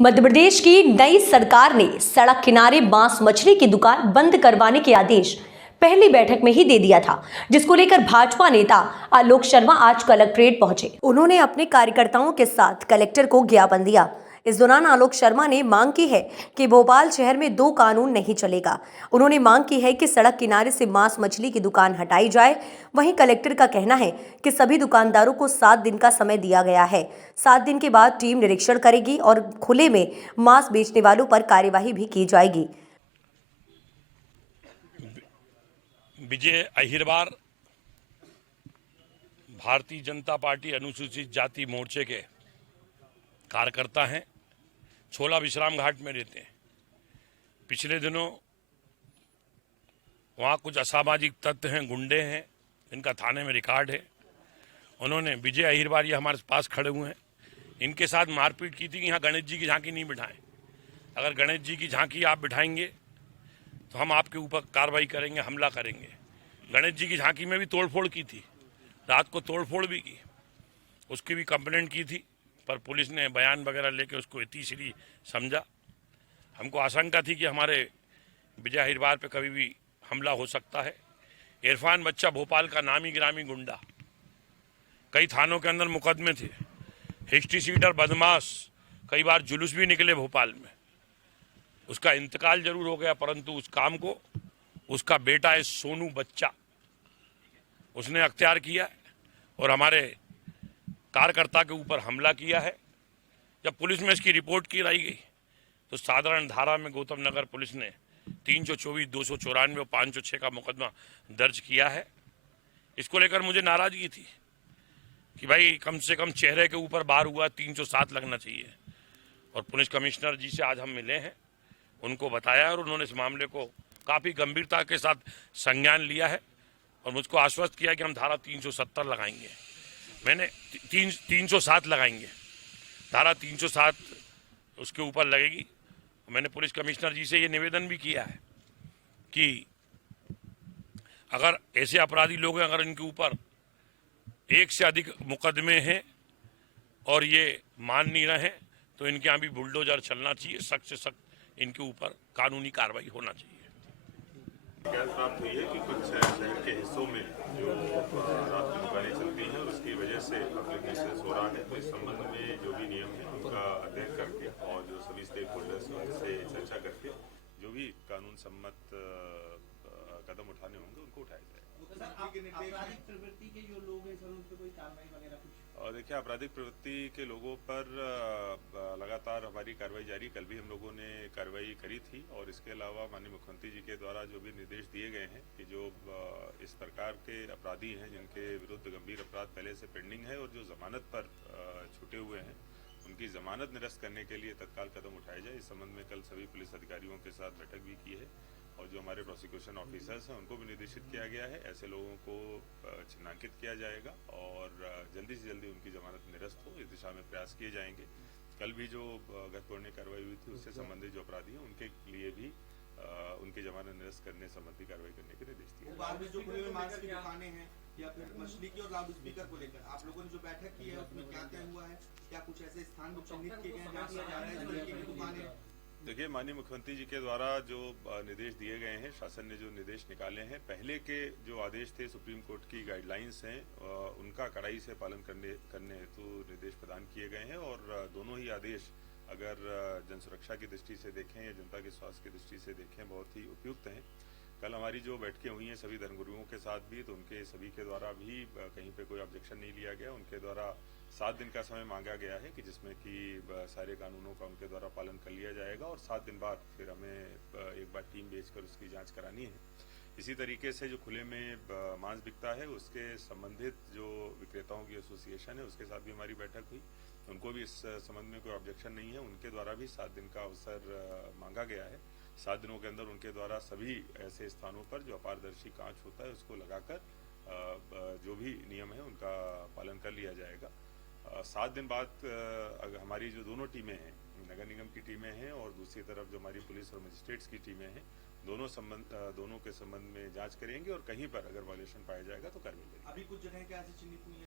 मध्य प्रदेश की नई सरकार ने सड़क किनारे मांस मछली की दुकान बंद करवाने के आदेश पहली बैठक में ही दे दिया था, जिसको लेकर भाजपा नेता आलोक शर्मा आज कलेक्ट्रेट पहुंचे। उन्होंने अपने कार्यकर्ताओं के साथ कलेक्टर को ज्ञापन दिया। इस दौरान आलोक शर्मा ने मांग की है कि भोपाल शहर में दो कानून नहीं चलेगा। उन्होंने मांग की है कि सड़क किनारे से मांस मछली की दुकान हटाई जाए। वहीं कलेक्टर का कहना है कि सभी दुकानदारों को 7 दिन का समय दिया गया है। 7 दिन के बाद टीम निरीक्षण करेगी और खुले में मांस बेचने वालों पर कार्यवाही भी की जाएगी। विजय अहिरवार भारतीय जनता पार्टी अनुसूचित जाति मोर्चे के कार्यकर्ता हैं। छोला विश्राम घाट में रहते हैं। पिछले दिनों वहाँ कुछ असामाजिक तत्व हैं, गुंडे हैं, इनका थाने में रिकॉर्ड है। उन्होंने विजय अहिरवार ये हमारे पास खड़े हुए हैं, इनके साथ मारपीट की थी कि यहाँ गणेश जी की झांकी नहीं बिठाएं। अगर गणेश जी की झांकी आप बिठाएंगे तो हम आपके ऊपर कार्रवाई करेंगे, हमला करेंगे। गणेश जी की झांकी में भी तोड़फोड़ की थी, रात को तोड़फोड़ भी की, उसकी भी कंप्लेंट की थी, पर पुलिस ने बयान वगैरह लेके उसको तीसरी समझा। हमको आशंका थी कि हमारे विजय अहिरवार पे कभी भी हमला हो सकता है। इरफान बच्चा भोपाल का नामी गिरामी गुंडा, कई थानों के अंदर मुकदमे थे, हिस्ट्री सीटर बदमाश, कई बार जुलूस भी निकले भोपाल में। उसका इंतकाल जरूर हो गया, परंतु उस काम को उसका बेटा है सोनू बच्चा, उसने अख्तियार किया और हमारे कार्यकर्ता के ऊपर हमला किया है। जब पुलिस में इसकी रिपोर्ट की गई तो साधारण धारा में गौतम नगर पुलिस ने 324, 294 और 506 का मुकदमा दर्ज किया है। इसको लेकर मुझे नाराजगी थी कि भाई कम से कम चेहरे के ऊपर बार हुआ, 307 लगना चाहिए। और पुलिस कमिश्नर जी से आज हम मिले हैं, उनको बताया और उन्होंने इस मामले को काफ़ी गंभीरता के साथ संज्ञान लिया है और मुझको आश्वस्त किया कि हम धारा 370 लगाएंगे। मैंने 307 लगाएंगे, धारा 307 उसके ऊपर लगेगी। मैंने पुलिस कमिश्नर जी से ये निवेदन भी किया है कि अगर ऐसे अपराधी लोग हैं, अगर इनके ऊपर एक से अधिक मुकदमे हैं और ये मान नहीं रहे तो इनके यहाँ भी बुलडोजर चलना चाहिए, सख्त से सख्त इनके ऊपर कानूनी कार्रवाई होना चाहिए। शिकायत प्राप्त हुई है कि कुछ शहर के हिस्सों में जो रात की दुकानें चलती हैं उसकी वजह से पब्लिक न्यूसेंस हो रहा है। तो इस संबंध में जो भी नियम है उनका अध्ययन करके और जो सभी स्टेक होल्डर्स हैं उनसे चर्चा करके जो भी कानून सम्मत कदम उठाने होंगे उनको उठाया जाएगा। आपराधिक प्रवृत्ति के जो लोग हैं सर, उन पर कोई कार्रवाई वगैरह कुछ? और देखिए, आपराधिक प्रवृत्ति के लोगों पर लगातार हमारी कार्रवाई जारी। कल भी हम लोगों ने कार्रवाई करी थी और इसके अलावा माननीय मुख्यमंत्री जी के द्वारा जो भी निर्देश दिए गए हैं कि जो इस प्रकार के अपराधी हैं जिनके विरुद्ध गंभीर अपराध पहले से पेंडिंग है और जो जमानत पर छूटे हुए हैं, उनकी जमानत निरस्त करने के लिए तत्काल कदम उठाए जाए। इस संबंध में कल सभी पुलिस अधिकारियों के साथ बैठक भी की है और जो हमारे प्रोसिक्यूशन ऑफिसर्स हैं उनको भी निर्देशित किया गया है। ऐसे लोगों को चिन्हांकित किया जाएगा और जल्दी से जल्दी उनकी जमानत निरस्त हो, इस दिशा में प्रयास किए जाएंगे। कल भी जो गतपूर्णिय कार्रवाई हुई थी उससे संबंधित जो अपराधी हैं उनके लिए भी उनकी जमानत निरस्त करने संबंधी कार्रवाई करने के निर्देश दिए। बाद में जो खुले में मांस की दुकानें हैं या फिर मछली की और लाउड स्पीकर को लेकर आप लोगों ने जो बैठक की है उसमें क्या तय हुआ है? क्या कुछ ऐसे स्थान चिन्हित किए गए हैं जहाँ जा रहा है इस तरीके की दुकानें? देखिए, माननीय मुख्यमंत्री जी के द्वारा जो निर्देश दिए गए हैं, शासन ने जो निर्देश निकाले हैं, पहले के जो आदेश थे, सुप्रीम कोर्ट की गाइडलाइंस हैं, उनका कड़ाई से पालन करने हेतु निर्देश प्रदान किए गए हैं। और दोनों ही आदेश अगर जन सुरक्षा की दृष्टि से देखें या जनता के स्वास्थ्य की दृष्टि से देखें बहुत ही उपयुक्त हैं। कल हमारी जो बैठकें हुई हैं सभी धर्मगुरुओं के साथ भी, तो उनके सभी के द्वारा भी कहीं पे कोई ऑब्जेक्शन नहीं लिया गया। उनके द्वारा 7 दिन का समय मांगा गया है कि जिसमें कि सारे कानूनों का उनके द्वारा पालन कर लिया जाएगा और 7 दिन बाद फिर हमें एक बार टीम भेजकर उसकी जांच करानी है। इसी तरीके से जो खुले में मांस बिकता है उसके संबंधित जो विक्रेताओं की एसोसिएशन है उसके साथ भी हमारी बैठक हुई। उनको भी इस संबंध में कोई ऑब्जेक्शन नहीं है। उनके द्वारा भी 7 दिन का अवसर मांगा गया है। 7 दिनों के अंदर उनके द्वारा सभी ऐसे स्थानों पर जो अपारदर्शी कांच होता है उसको लगाकर जो भी नियम है उनका पालन कर लिया जाएगा। 7 दिन बाद हमारी जो दोनों टीमें हैं, नगर निगम की टीमें हैं और दूसरी तरफ जो हमारी पुलिस और मजिस्ट्रेट्स की टीमें हैं, दोनों के संबंध में जांच करेंगे और कहीं पर अगर वायलेशन पाया जाएगा तो कार्रवाई करेंगे। अभी कुछ जगह क्या ऐसी चिन्हित हुई है?